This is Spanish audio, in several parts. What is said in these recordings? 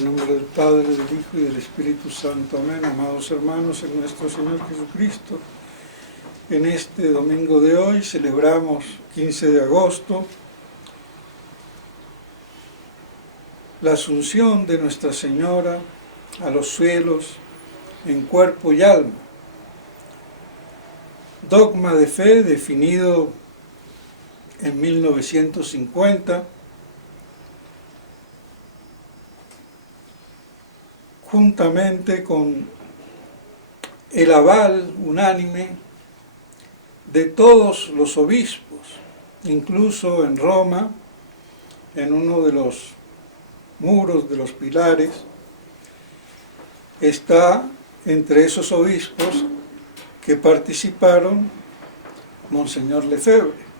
En nombre del Padre, del Hijo y del Espíritu Santo. Amén. Amados hermanos, en nuestro Señor Jesucristo, en este domingo de hoy celebramos 15 de agosto la asunción de Nuestra Señora a los cielos en cuerpo y alma. Dogma de fe definido en 1950, juntamente con el aval unánime de todos los obispos, incluso en Roma, en uno de los muros de los pilares, está entre esos obispos que participaron Monseñor Lefebvre,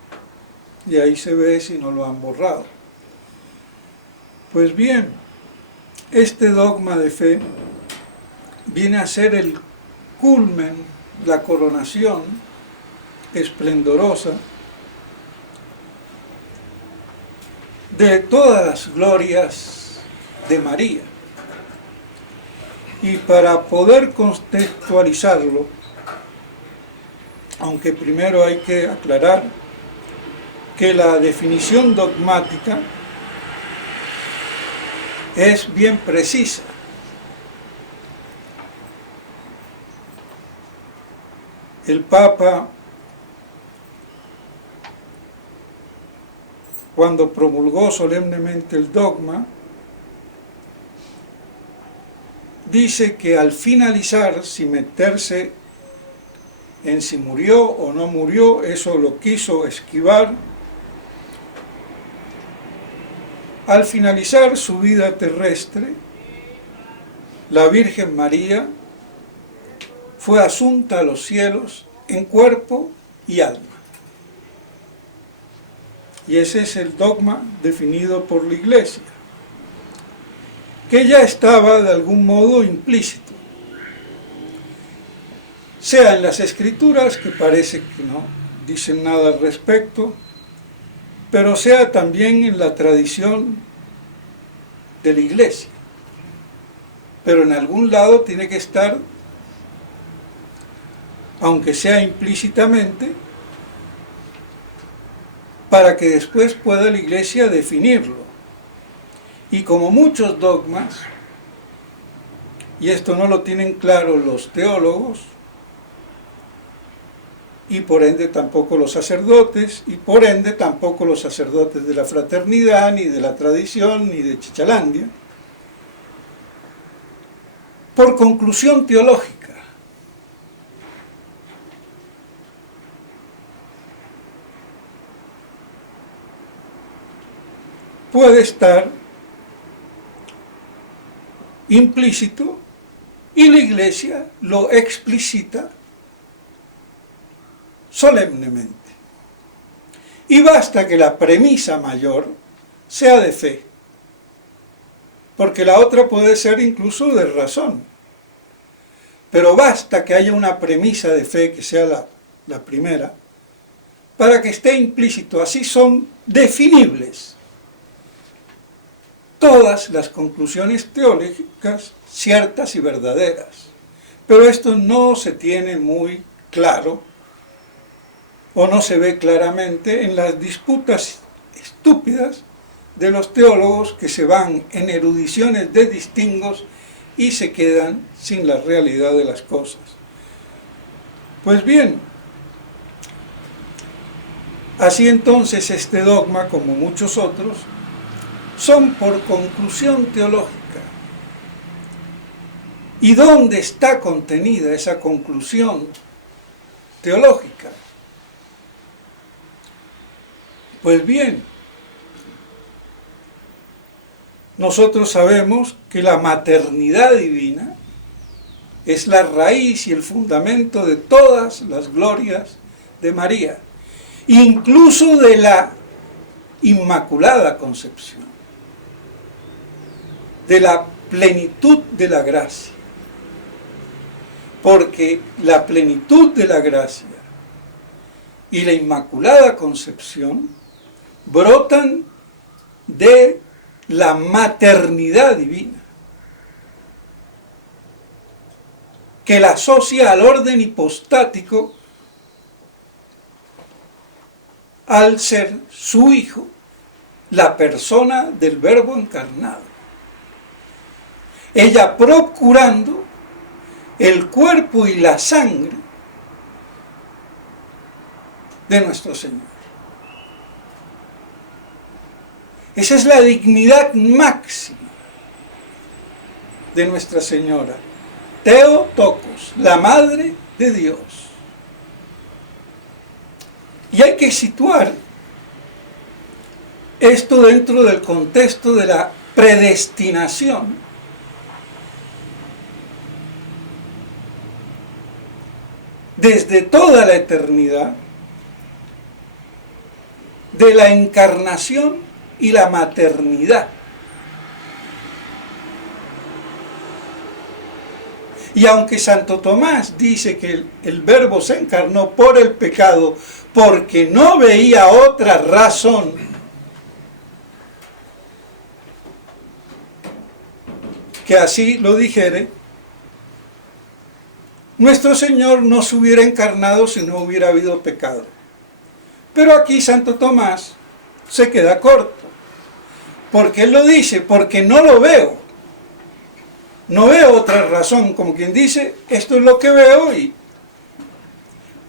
y ahí se ve si no lo han borrado. Pues bien, este dogma de fe viene a ser el culmen, la coronación esplendorosa de todas las glorias de María. Y para poder contextualizarlo, aunque primero hay que aclarar que la definición dogmática es bien precisa. El Papa, cuando promulgó solemnemente el dogma, dice que al finalizar, sin meterse en si murió o no murió, eso lo quiso esquivar, al finalizar su vida terrestre, la Virgen María fue asunta a los cielos en cuerpo y alma. Y ese es el dogma definido por la Iglesia, que ya estaba de algún modo implícito, sea en las Escrituras, que parece que no dicen nada al respecto, pero sea también en la tradición de la Iglesia. Pero en algún lado tiene que estar, aunque sea implícitamente, para que después pueda la Iglesia definirlo. Y como muchos dogmas, y esto no lo tienen claro los teólogos, y por ende tampoco los sacerdotes, y por ende tampoco los sacerdotes de la fraternidad, ni de la tradición, ni de Chichalandia, por conclusión teológica. Puede estar implícito y la Iglesia lo explicita solemnemente. Y basta que la premisa mayor sea de fe, porque la otra puede ser incluso de razón. Pero basta que haya una premisa de fe, que sea la primera, para que esté implícito. Así son definibles todas las conclusiones teológicas ciertas y verdaderas. Pero esto no se tiene muy claro, o no se ve claramente en las disputas estúpidas de los teólogos que se van en erudiciones de distingos y se quedan sin la realidad de las cosas. Pues bien, así entonces este dogma, como muchos otros, son por conclusión teológica. ¿Y dónde está contenida esa conclusión teológica? Pues bien, nosotros sabemos que la maternidad divina es la raíz y el fundamento de todas las glorias de María, incluso de la Inmaculada Concepción, de la plenitud de la gracia, porque la plenitud de la gracia y la Inmaculada Concepción brotan de la maternidad divina. que la asocia al orden hipostático al ser su Hijo, la persona del Verbo encarnado. Ella procurando el cuerpo y la sangre de nuestro Señor. Esa es la dignidad máxima de Nuestra Señora, Theotokos, la Madre de Dios. Y hay que situar esto dentro del contexto de la predestinación. Desde toda la eternidad, de la encarnación y la maternidad. Y aunque Santo Tomás dice que el Verbo se encarnó por el pecado, porque no veía otra razón que así lo dijere, nuestro Señor no se hubiera encarnado si no hubiera habido pecado. Pero aquí Santo Tomás se queda corto, porque él lo dice, porque no lo veo. No veo otra razón, como quien dice, esto es lo que veo.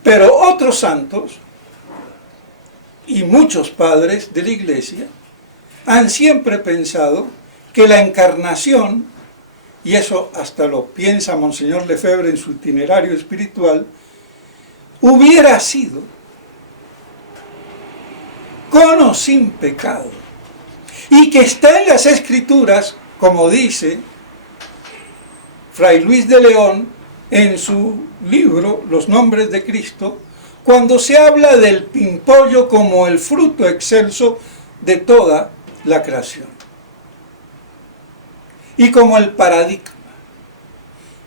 Pero otros santos y muchos padres de la Iglesia han siempre pensado que la encarnación, y eso hasta lo piensa Monseñor Lefebvre en su itinerario espiritual, hubiera sido con o sin pecado, y que está en las Escrituras, como dice Fray Luis de León en su libro Los Nombres de Cristo, cuando se habla del pimpollo como el fruto excelso de toda la creación y como el paradigma.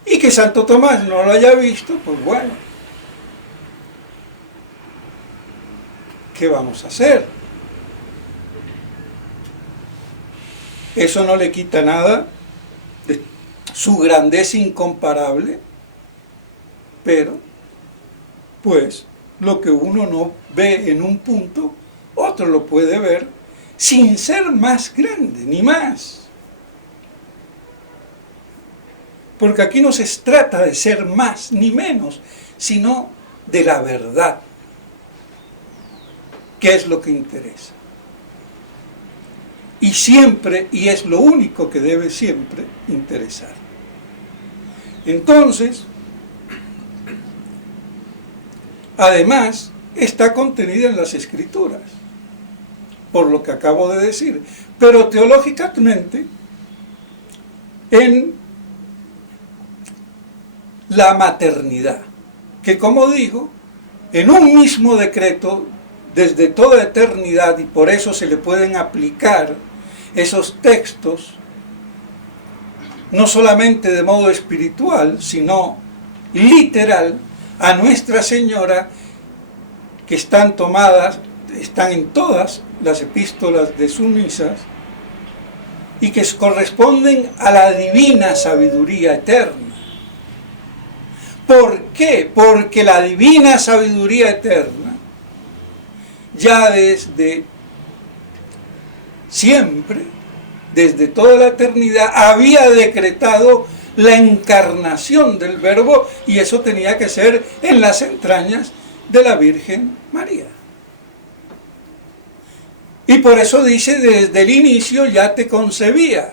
Y que Santo Tomás no lo haya visto, pues bueno, ¿qué vamos a hacer? Eso no le quita nada de su grandeza incomparable, pero pues lo que uno no ve en un punto, otro lo puede ver sin ser más grande, ni más. Porque aquí no se trata de ser más ni menos, sino de la verdad, que es lo que interesa. Y siempre, y es lo único que debe siempre interesar. Entonces, además, está contenida en las Escrituras, por lo que acabo de decir, pero teológicamente, en la maternidad, que como digo, en un mismo decreto, desde toda eternidad, y por eso se le pueden aplicar esos textos, no solamente de modo espiritual, sino literal, a Nuestra Señora, que están tomadas, están en todas las epístolas de sus misas, y que corresponden a la divina sabiduría eterna. ¿Por qué? Porque la divina sabiduría eterna, ya desde siempre, desde toda la eternidad, había decretado la encarnación del Verbo, y eso tenía que ser en las entrañas de la Virgen María. Y por eso dice, desde el inicio ya te concebía,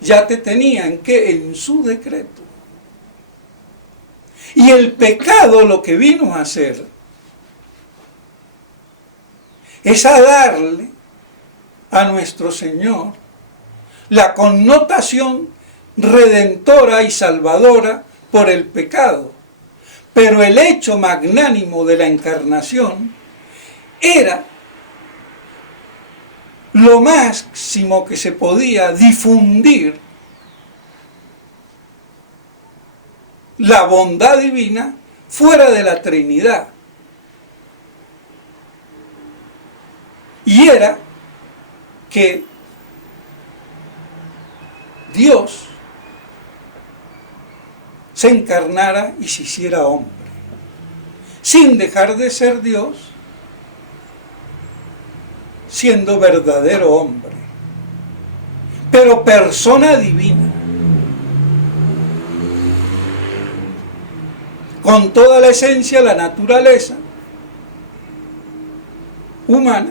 ya te tenía en qué, en su decreto. Y el pecado lo que vino a hacer es a darle a nuestro Señor la connotación redentora y salvadora por el pecado. Pero el hecho magnánimo de la encarnación era lo máximo que se podía difundir la bondad divina fuera de la Trinidad. Y era que Dios se encarnara y se hiciera hombre, sin dejar de ser Dios, siendo verdadero hombre, pero persona divina, con toda la esencia, la naturaleza humana,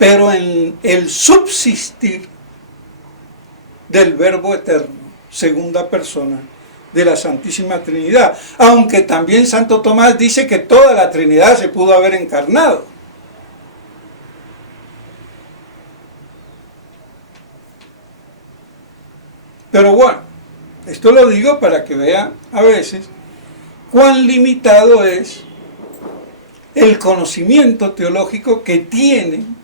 pero en el subsistir del Verbo eterno, segunda persona de la Santísima Trinidad, aunque también Santo Tomás dice que toda la Trinidad se pudo haber encarnado. Pero bueno, esto lo digo para que vean a veces cuán limitado es el conocimiento teológico que tienen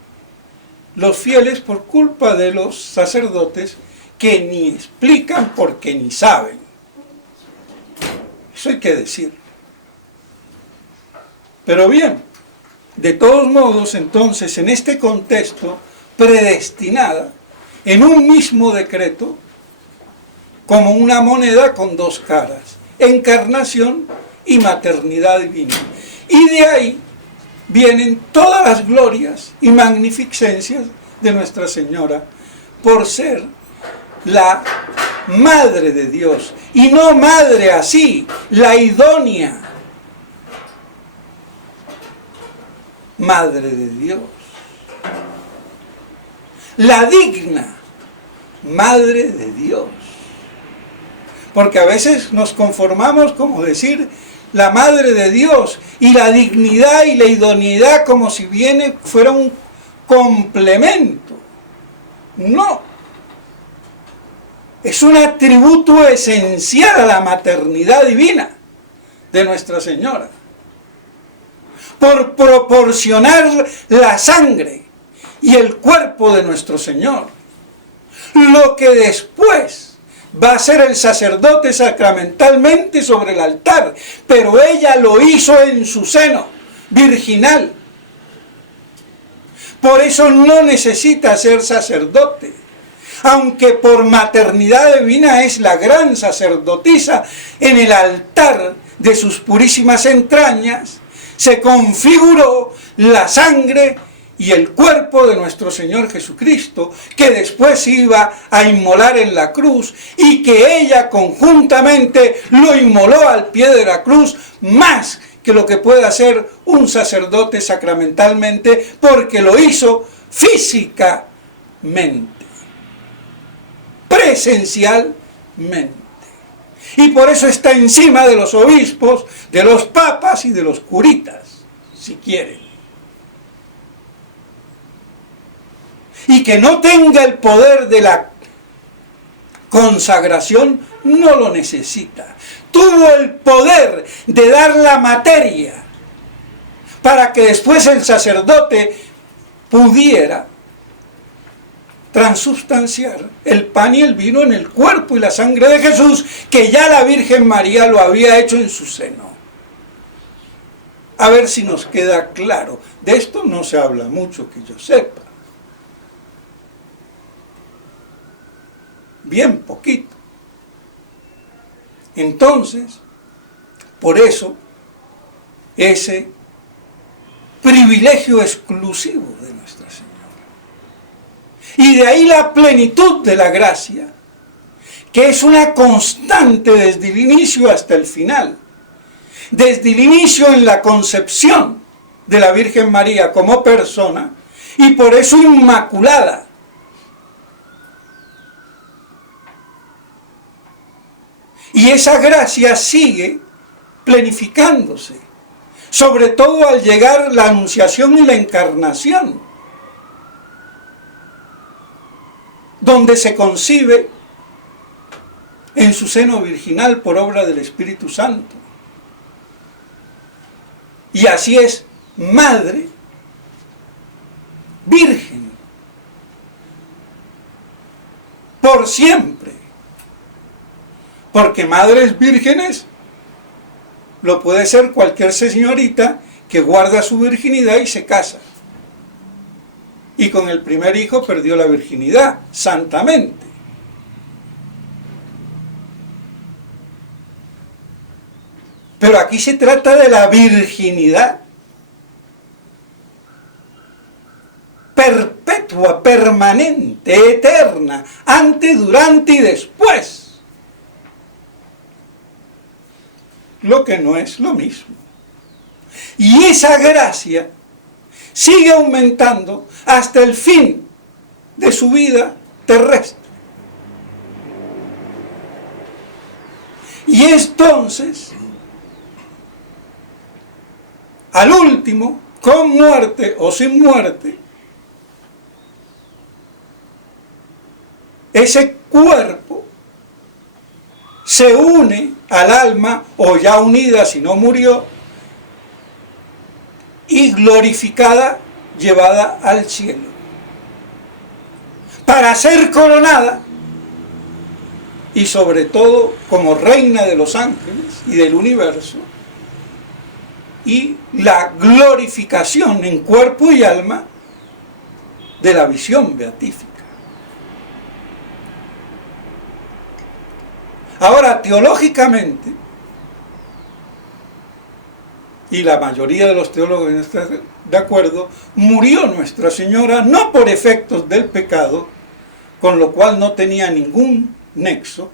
los fieles por culpa de los sacerdotes que ni explican porque ni saben. Eso hay que decir. Pero bien, de todos modos, entonces, en este contexto, predestinada, en un mismo decreto, como una moneda con dos caras, encarnación y maternidad divina. Y de ahí vienen todas las glorias y magnificencias de Nuestra Señora, por ser la Madre de Dios, y no madre así, la idónea Madre de Dios, la digna Madre de Dios. Porque a veces nos conformamos como decir la Madre de Dios y la dignidad y la idoneidad como si fuera un complemento. No. Es un atributo esencial a la maternidad divina de Nuestra Señora. Por proporcionar la sangre y el cuerpo de nuestro Señor. Lo que después va a ser el sacerdote sacramentalmente sobre el altar, pero ella lo hizo en su seno, virginal. Por eso no necesita ser sacerdote, aunque por maternidad divina es la gran sacerdotisa. En el altar de sus purísimas entrañas se configuró la sangre y el cuerpo de nuestro Señor Jesucristo, que después iba a inmolar en la cruz, y que ella conjuntamente lo inmoló al pie de la cruz, más que lo que puede hacer un sacerdote sacramentalmente, porque lo hizo físicamente, presencialmente. Y por eso está encima de los obispos, de los papas y de los curitas, si quieren. Y que no tenga el poder de la consagración, no lo necesita. Tuvo el poder de dar la materia para que después el sacerdote pudiera transubstanciar el pan y el vino en el cuerpo y la sangre de Jesús, que ya la Virgen María lo había hecho en su seno. A ver si nos queda claro. De esto no se habla mucho, que yo sepa. Bien poquito. Entonces, por eso, ese privilegio exclusivo de Nuestra Señora. Y de ahí la plenitud de la gracia, que es una constante desde el inicio hasta el final. Desde el inicio en la concepción de la Virgen María como persona, y por eso inmaculada. Y esa gracia sigue plenificándose, sobre todo al llegar la anunciación y la encarnación, donde se concibe en su seno virginal por obra del Espíritu Santo. Y así es madre virgen, por siempre. Porque madres vírgenes lo puede ser cualquier señorita que guarda su virginidad y se casa. Y con el primer hijo perdió la virginidad, santamente. Pero aquí se trata de la virginidad perpetua, permanente, eterna, antes, durante y después. Lo que no es lo mismo. Y esa gracia sigue aumentando hasta el fin de su vida terrestre. Y entonces, al último, con muerte o sin muerte, ese cuerpo se une al alma, o ya unida si no murió, y glorificada, llevada al cielo, para ser coronada, y sobre todo como reina de los ángeles y del universo, y la glorificación en cuerpo y alma de la visión beatífica. Ahora, teológicamente, y la mayoría de los teólogos están de acuerdo, murió Nuestra Señora no por efectos del pecado, con lo cual no tenía ningún nexo,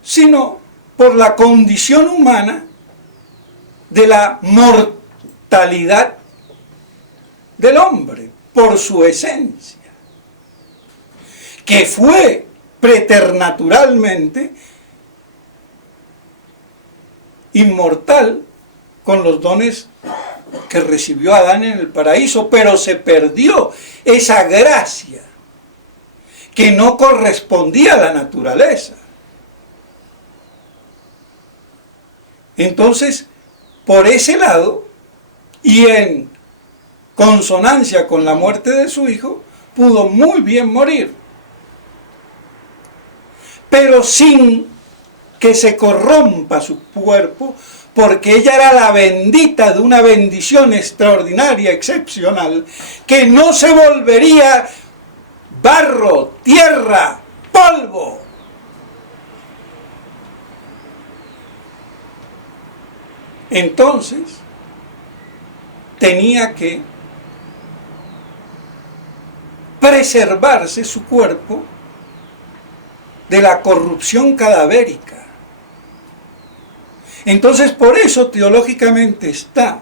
sino por la condición humana de la mortalidad del hombre, por su esencia, que fue preternaturalmente inmortal con los dones que recibió Adán en el paraíso, pero se perdió esa gracia que no correspondía a la naturaleza. Entonces, por ese lado, y en consonancia con la muerte de su hijo, pudo muy bien morir, pero sin que se corrompa su cuerpo, porque ella era la bendita de una bendición extraordinaria, excepcional, que no se volvería barro, tierra, polvo. Entonces, tenía que preservarse su cuerpo de la corrupción cadavérica. Entonces, por eso teológicamente está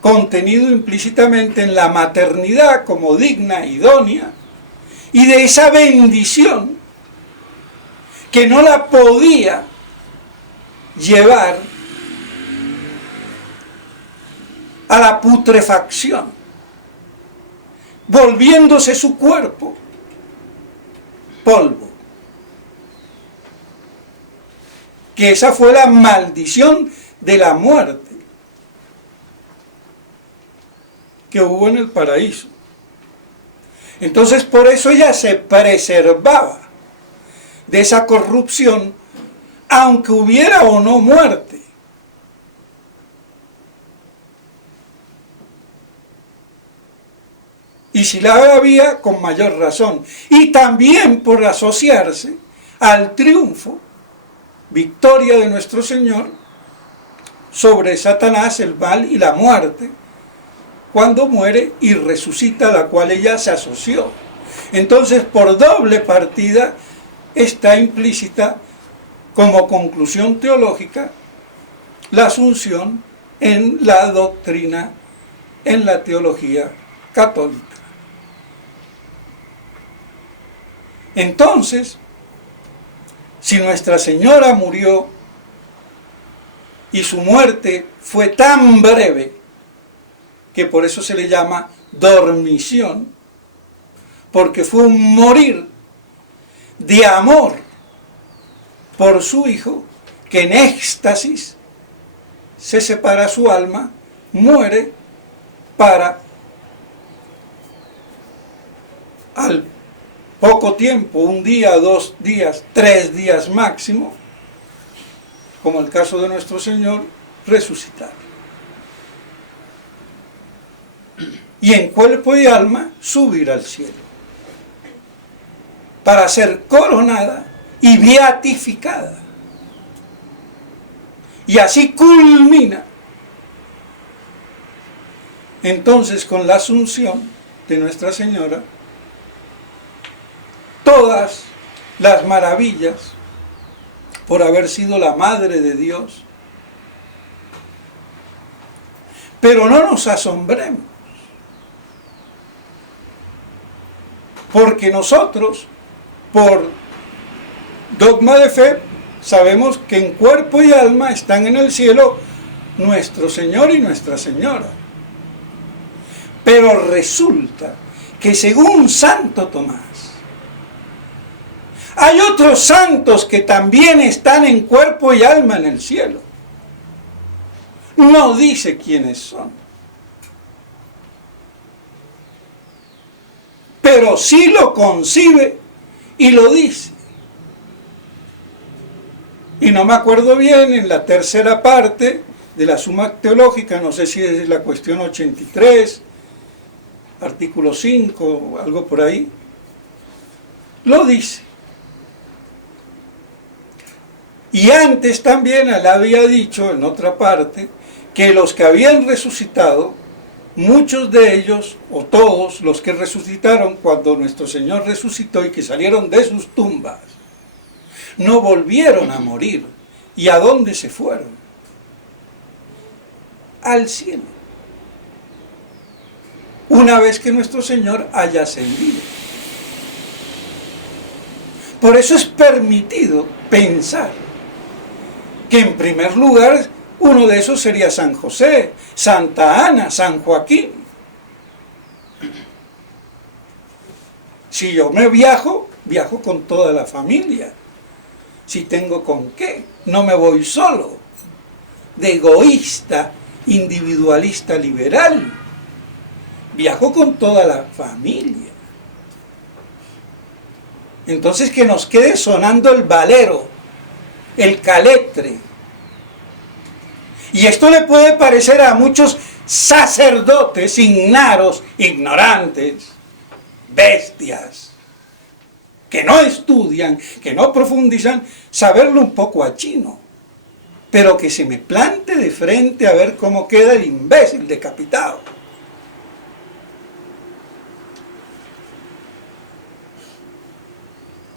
contenido implícitamente en la maternidad como digna, idónea, y de esa bendición que no la podía llevar a la putrefacción, volviéndose su cuerpo polvo. Que esa fue la maldición de la muerte que hubo en el paraíso. Entonces, por eso ella se preservaba de esa corrupción, aunque hubiera o no muerte. Y si la había, con mayor razón. Y también por asociarse al triunfo, victoria de nuestro Señor sobre Satanás, el mal y la muerte, cuando muere y resucita, a la cual ella se asoció. Entonces, por doble partida, está implícita como conclusión teológica la asunción en la doctrina, en la teología católica. Entonces, si Nuestra Señora murió y su muerte fue tan breve, que por eso se le llama dormición, porque fue un morir de amor por su hijo, que en éxtasis se separa su alma, muere para al poco tiempo, un día, 2 días, 3 días máximo, como el caso de nuestro Señor, resucitar. Y en cuerpo y alma subir al cielo, para ser coronada y beatificada. Y así culmina entonces con la asunción de Nuestra Señora todas las maravillas por haber sido la Madre de Dios. Pero no nos asombremos, porque nosotros, por dogma de fe, sabemos que en cuerpo y alma están en el cielo nuestro Señor y Nuestra Señora. Pero resulta que según Santo Tomás, hay otros santos que también están en cuerpo y alma en el cielo. No dice quiénes son, pero sí lo concibe y lo dice. Y no me acuerdo bien, en la tercera parte de la Suma Teológica, no sé si es la cuestión 83, artículo 5, algo por ahí, lo dice. Y antes también él había dicho en otra parte que los que habían resucitado, muchos de ellos, o todos los que resucitaron cuando nuestro Señor resucitó y que salieron de sus tumbas, no volvieron a morir. ¿Y a dónde se fueron? Al cielo. Una vez que nuestro Señor haya ascendido. Por eso es permitido pensar que en primer lugar uno de esos sería San José, Santa Ana, San Joaquín. Si yo me viajo con toda la familia. Si tengo con qué, no me voy solo, de egoísta, individualista, liberal. Viajo con toda la familia. Entonces que nos quede sonando el valero, el caletre. Y esto le puede parecer a muchos sacerdotes ignaros, ignorantes, bestias, que no estudian, que no profundizan, saberlo un poco a chino, pero que se me plante de frente a ver cómo queda el imbécil decapitado.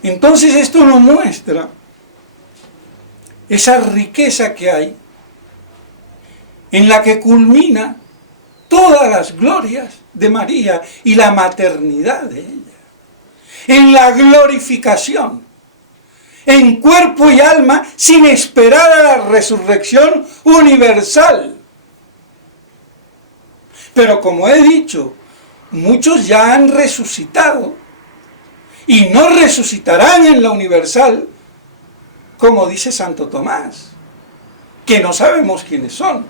Entonces esto nos muestra esa riqueza que hay, en la que culmina todas las glorias de María y la maternidad de ella. En la glorificación, en cuerpo y alma, sin esperar a la resurrección universal. Pero como he dicho, muchos ya han resucitado y no resucitarán en la universal, como dice Santo Tomás, que no sabemos quiénes son,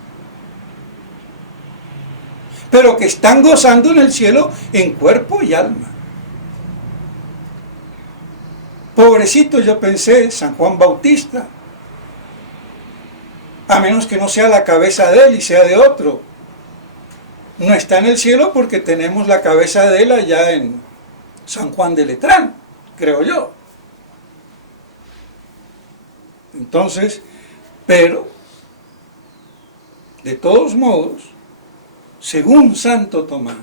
pero que están gozando en el cielo en cuerpo y alma. Pobrecito, yo pensé, San Juan Bautista, a menos que no sea la cabeza de él y sea de otro. No está en el cielo porque tenemos la cabeza de él allá en San Juan de Letrán, creo yo. Entonces, pero, de todos modos, según Santo Tomás,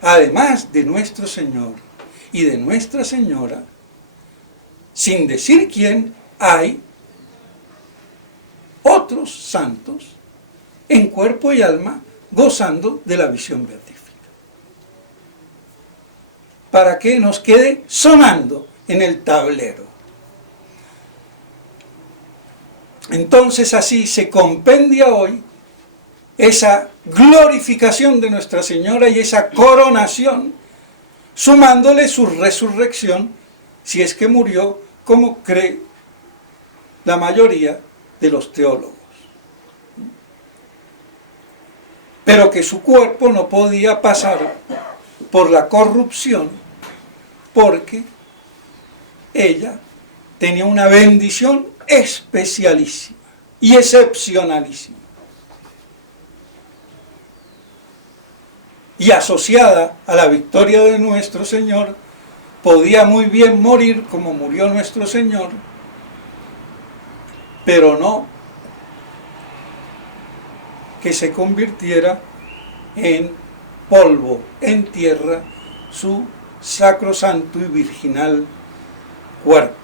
además de nuestro Señor y de Nuestra Señora, sin decir quién, hay otros santos en cuerpo y alma gozando de la visión beatífica. Para que nos quede sonando en el tablero. Entonces así se compendia hoy esa glorificación de Nuestra Señora y esa coronación, sumándole su resurrección, si es que murió, como cree la mayoría de los teólogos. Pero que su cuerpo no podía pasar por la corrupción, porque ella tenía una bendición especialísima y excepcionalísima. Y asociada a la victoria de nuestro Señor, podía muy bien morir como murió nuestro Señor, pero no que se convirtiera en polvo, en tierra, su sacrosanto y virginal cuerpo.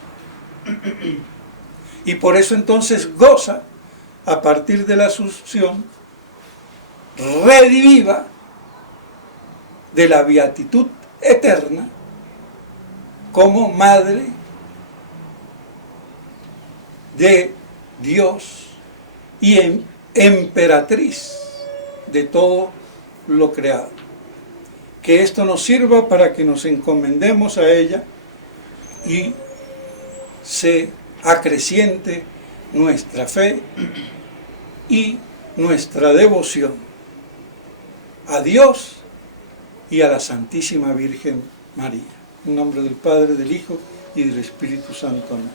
Y por eso entonces goza, a partir de la Asunción, rediviva de la beatitud eterna como madre de Dios y emperatriz de todo lo creado. Que esto nos sirva para que nos encomendemos a ella y se acreciente nuestra fe y nuestra devoción a Dios y a la Santísima Virgen María. En nombre del Padre, del Hijo y del Espíritu Santo. Amén.